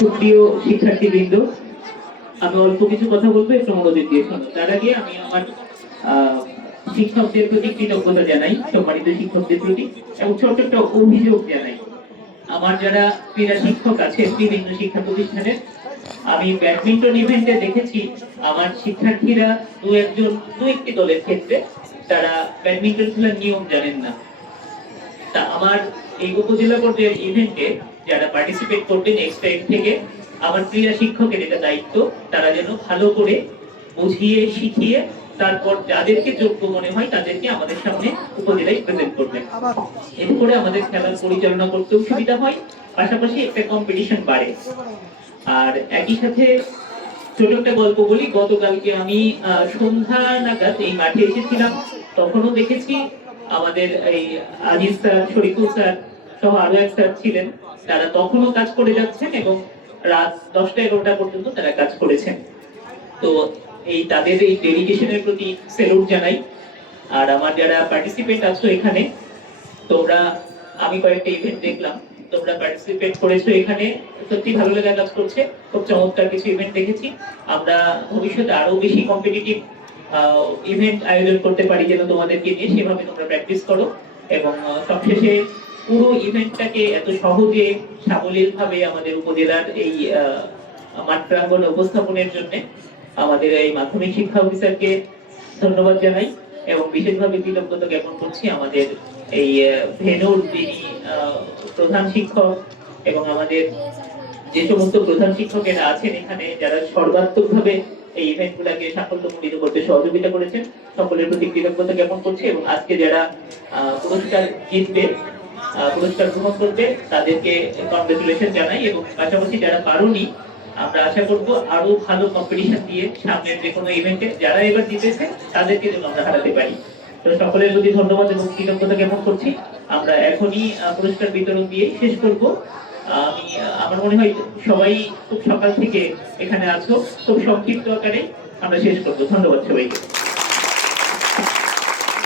সুপ্রিয় শিক্ষার্থীবৃন্দ আমি অল্প কিছু কথা বলব একটু মনোযোগ দিয়ে তার আগে আমি আমার শিক্ষকদের প্রতি কৃতজ্ঞতা জানাই, সম্মানিত শিক্ষকদের প্রতি, এবং ছোট্ট একটা অভিযোগ জানাই। আমার যারা ক্রীড়া শিক্ষক আছে বিভিন্ন শিক্ষা প্রতিষ্ঠানের, আমি ব্যাডমিন্টন ইভেন্টে দেখেছি, আমার শিক্ষার্থীরা দু একজন, দু একটি দলের ক্ষেত্রে তারা ব্যাডমিন্টন খেলার নিয়ম জানেন না। তা আমার এই উপজেলা পর্যায়ের ইভেন্টে যারা পার্টিসিপেট করবে নেক্সট টাইম থেকে আমার ক্রীড়া শিক্ষকের এটা দায়িত্ব, তারা যেন ভালো করে বুঝিয়ে, শিখিয়ে তারপর যাদেরকে যোগ্য মনে হয় তাদেরকে আমাদের সামনে উপজেলায় প্রেজেন্ট করবেন এতে করে আমাদের খেলার পরিচালনা করতেও সুবিধা হয়, পাশাপাশি একটা কম্পিটিশন বাড়ে। আর একই সাথে ছোট একটা গল্প বলি, গতকালকে আমি সন্ধ্যা নাগাদ এই মাঠে এসেছিলাম, তখনও দেখেছি আমাদের এই আজিজ স্যার, শরীফুল স্যার সহ আরও এক স্যার ছিলেন। তারা তখনও কাজ করে যাচ্ছেন এবং রাত দশটা এগারোটা পর্যন্ত তারা কাজ করেছেন। তো এই তাদের এই ডেডিকেশনের প্রতি সেলুট জানাই। আর আমার যারা পার্টিসিপেন্ট আছো এখানে, তোমরা, আমি কয়েকটা ইভেন্ট দেখলাম। তোমরা পার্টিসিপেট করেছ এখানে, সত্যি ভালো লাগা কাজ করছে। খুব চমৎকার কিছু ইভেন্ট দেখেছি। আমরা ভবিষ্যতে আরও বেশি কম্পিটিটিভ ইভেন্ট আয়োজন করতে পারি যেন তোমাদেরকে নিয়ে সেভাবে তোমরা প্র্যাকটিস করো। এবং সবশেষে পুরো ইভেন্টটাকে এত সহজে সাবলীল ভাবে আমাদের উপজেলার এই মাঠ প্রাঙ্গণে উপস্থাপনের জন্য আমাদের এই মাধ্যমিক শিক্ষা অফিসারকে ধন্যবাদ জানাই এবং বিশেষভাবে কৃতজ্ঞতা জ্ঞাপন করছি আমাদের এই ভেনুর যিনি প্রধান শিক্ষক এবং আমাদের যে সমস্ত প্রধান শিক্ষকেরা আছেন এখানে, যারা সর্বাত্মকভাবে এই ইভেন্ট গুলাকে সাফল্যমণ্ডিত করতে সহযোগিতা করেছেন, সকলের প্রতি কৃতজ্ঞতা জ্ঞাপন করছি এবং আজকে যারা পুরস্কার জিতবে পুরস্কার গ্রহণ করবে, তাদেরকে কংগ্রেচুলেশন জানাই এবং পাশাপাশি যারা পারোনি, আমরা আশা করব আরও ভালো কম্পিটিশন দিয়ে সামনের যে কোনো ইভেন্টে যারা এবার জিতেছে, তাদেরকে যেন আমরা হারাতে পারি। তো সকলের প্রতি ধন্যবাদ এবং কৃতজ্ঞতা জ্ঞাপন করছি। আমরা এখনই পুরস্কার বিতরণ দিয়ে শেষ করব। আমি আমার মনে হয় সবাই খুব সকাল থেকে এখানে আছো খুব সংক্ষিপ্ত আকারে আমরা শেষ করব। ধন্যবাদ সবাইকে।